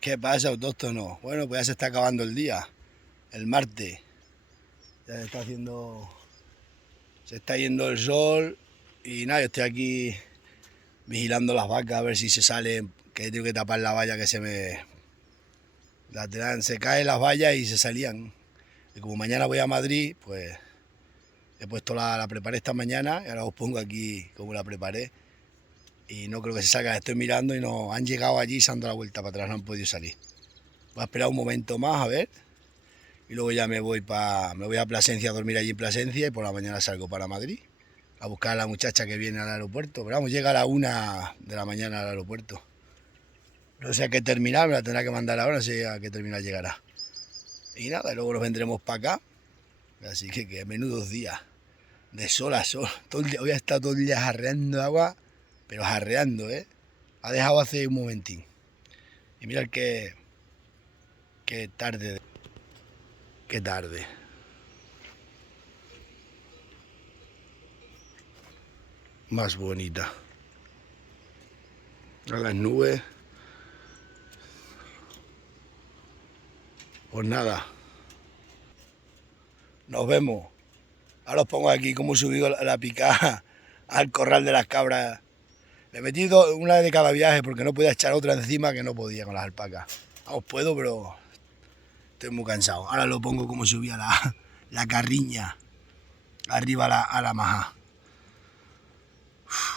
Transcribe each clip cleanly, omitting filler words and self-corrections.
¿Qué pasa, autóctono? Bueno, pues ya se está acabando el día, el martes. Ya se está haciendo. Se está yendo el sol y nada, yo estoy aquí vigilando las vacas a ver si se salen, que tengo que tapar la valla que se me. Se caen las vallas y se salían. Y como mañana voy a Madrid, pues he puesto la preparé esta mañana y ahora os pongo aquí como la preparé. Y no creo que se salgan, estoy mirando y no han llegado allí y se han dado la vuelta para atrás, no han podido salir. Voy a esperar un momento más a ver. Y luego ya me voy a Plasencia a dormir allí en Plasencia y por la mañana salgo para Madrid a buscar a la muchacha que viene al aeropuerto. Pero vamos, llega a la 1 de la mañana al aeropuerto. No sé a qué terminar, me la tendrá que mandar ahora, no sé a qué terminar llegará. Y nada, y luego nos vendremos para acá. Así que menudos días. De sol a sol. Todo el día, hoy ha estado todo el día jarreando agua, pero jarreando, ¿eh? Ha dejado hace un momentín. Y mirad qué tarde. Qué tarde. Más bonita. A las nubes. Pues nada. Nos vemos. Ahora os pongo aquí cómo he subido la picada al corral de las cabras. Le he metido una de cada viaje porque no podía echar otra encima que no podía con las alpacas. Vamos, puedo, pero estoy muy cansado. Ahora lo pongo como subía la carriña arriba a la maja.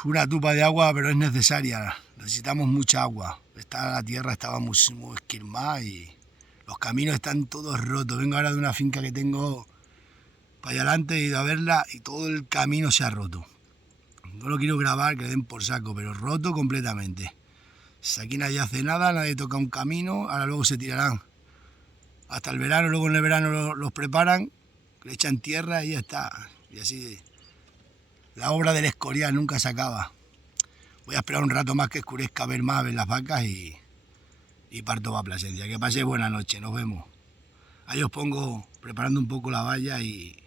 Una tupa de agua, pero es necesaria. Necesitamos mucha agua. La tierra estaba muy esquilmada y los caminos están todos rotos. Vengo ahora de una finca que tengo para allá adelante, he ido a verla y todo el camino se ha roto. No lo quiero grabar, que le den por saco, pero roto completamente. Aquí nadie hace nada, nadie toca un camino, ahora luego se tirarán hasta el verano, luego en el verano los preparan, le echan tierra y ya está. Y así la obra del Escorial nunca se acaba. Voy a esperar un rato más que escurezca a ver más, a ver las vacas y parto para Plasencia. Que pase buena noche, nos vemos. Ahí os pongo preparando un poco la valla y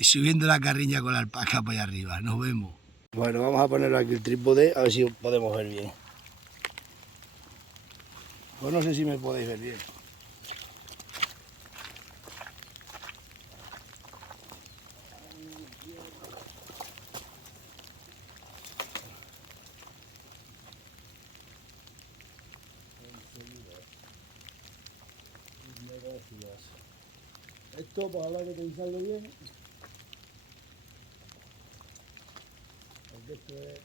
subiendo la carriña con la alpaca para allá arriba. Nos vemos. Bueno, vamos a ponerlo aquí el trípode, a ver si podemos ver bien. Pues no sé si me podéis ver bien. Esto, pues habrá que pensarlo bien. Porque esto es.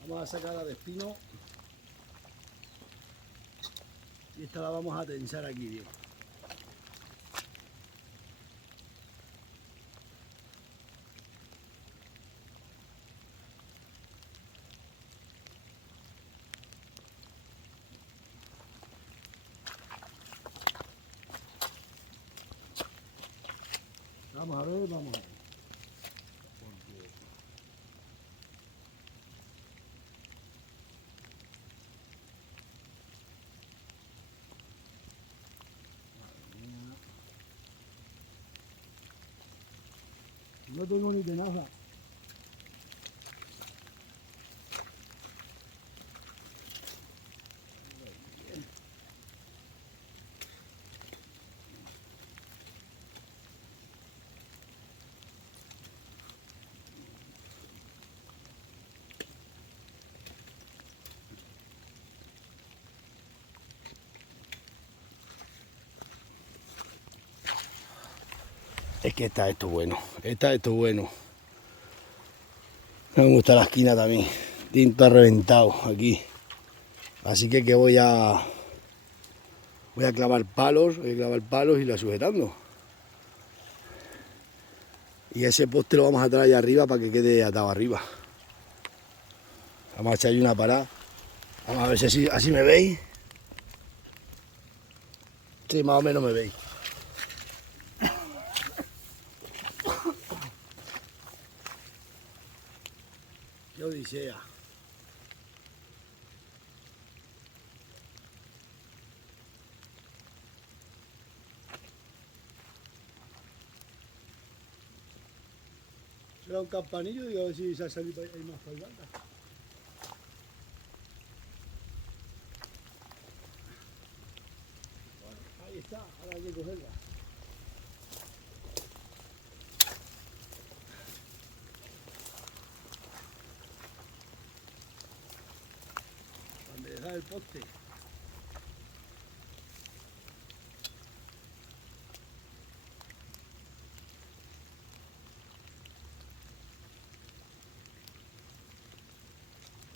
Vamos a sacarla de espino. Y esta la vamos a tensar aquí bien. Vamos a ver, vamos a ver. Porque no tengo ni tenaza. Es que está esto bueno. Está esto bueno. Me gusta la esquina también. Tinto ha reventado aquí. Así que voy a clavar palos, y la sujetando. Y ese poste lo vamos a traer allá arriba para que quede atado arriba. Vamos a echar ahí una parada. Vamos a ver si así me veis. Sí, más o menos me veis. Qué odisea. Era un campanillo, digo a ver si se ha salido ahí más para el banda. Bueno, ahí está, ahora hay que cogerla. Para enderezar el poste.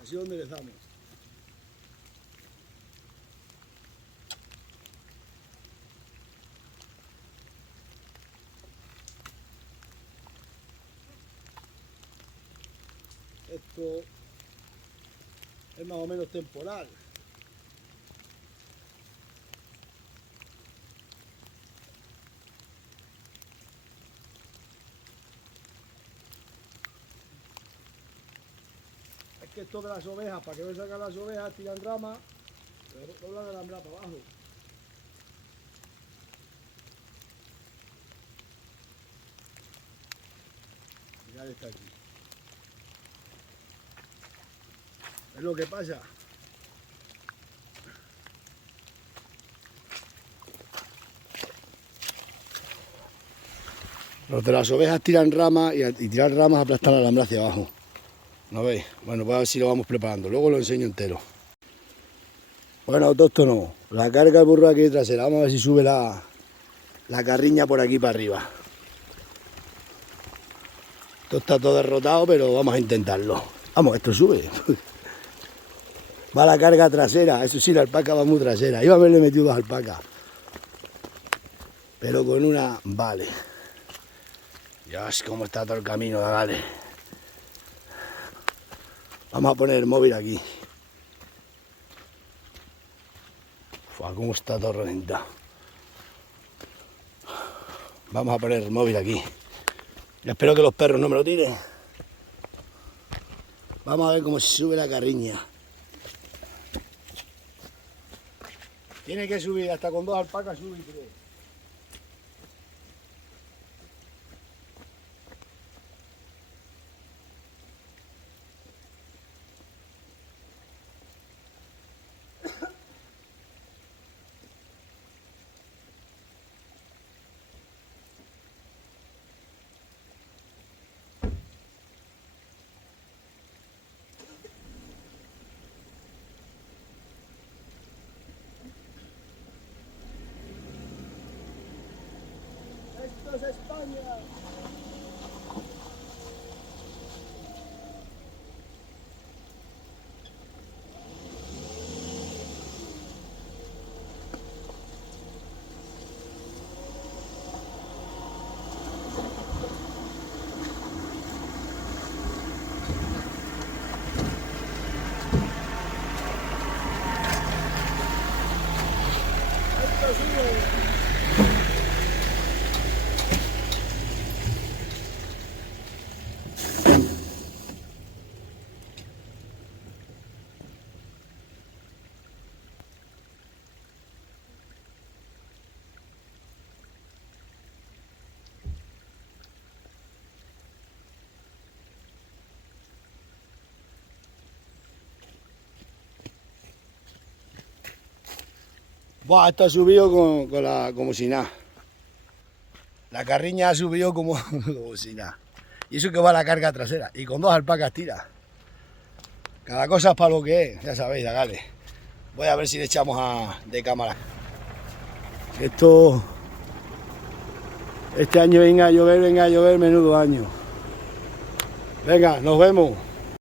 Así lo enderezamos. Esto es más o menos temporal. Es que esto de las ovejas, para que no sacan las ovejas, tiran ramas, doblan el alambrado para abajo. Mirad esta aquí. Es lo que pasa. Los de las ovejas tiran ramas y tirar ramas aplastan el alambre hacia abajo. ¿No veis? Bueno, pues a ver si lo vamos preparando. Luego lo enseño entero. Bueno, autóctono, la carga el burro aquí trasera. Vamos a ver si sube la carriña por aquí para arriba. Esto está todo derrotado, pero vamos a intentarlo. Vamos, esto sube. Va la carga trasera. Eso sí, la alpaca va muy trasera. Iba a haberle metido 2 alpacas. Pero con una vale. Dios, cómo está todo el camino, vale. Vamos a poner el móvil aquí. Uf, cómo está todo reventado. Vamos a poner el móvil aquí. Y espero que los perros no me lo tiren. Vamos a ver cómo se sube la carriña. Tiene que subir, hasta con 2 alpacas sube, creo. ¡Esto es España! ¡Esto sube! Buah, esto ha subido como si nada. La carriña ha subido como si nada. Y eso que va a la carga trasera. Y con 2 alpacas tira. Cada cosa es para lo que es, ya sabéis, dale. Voy a ver si le echamos de cámara. Este año venga a llover, menudo año. Venga, nos vemos.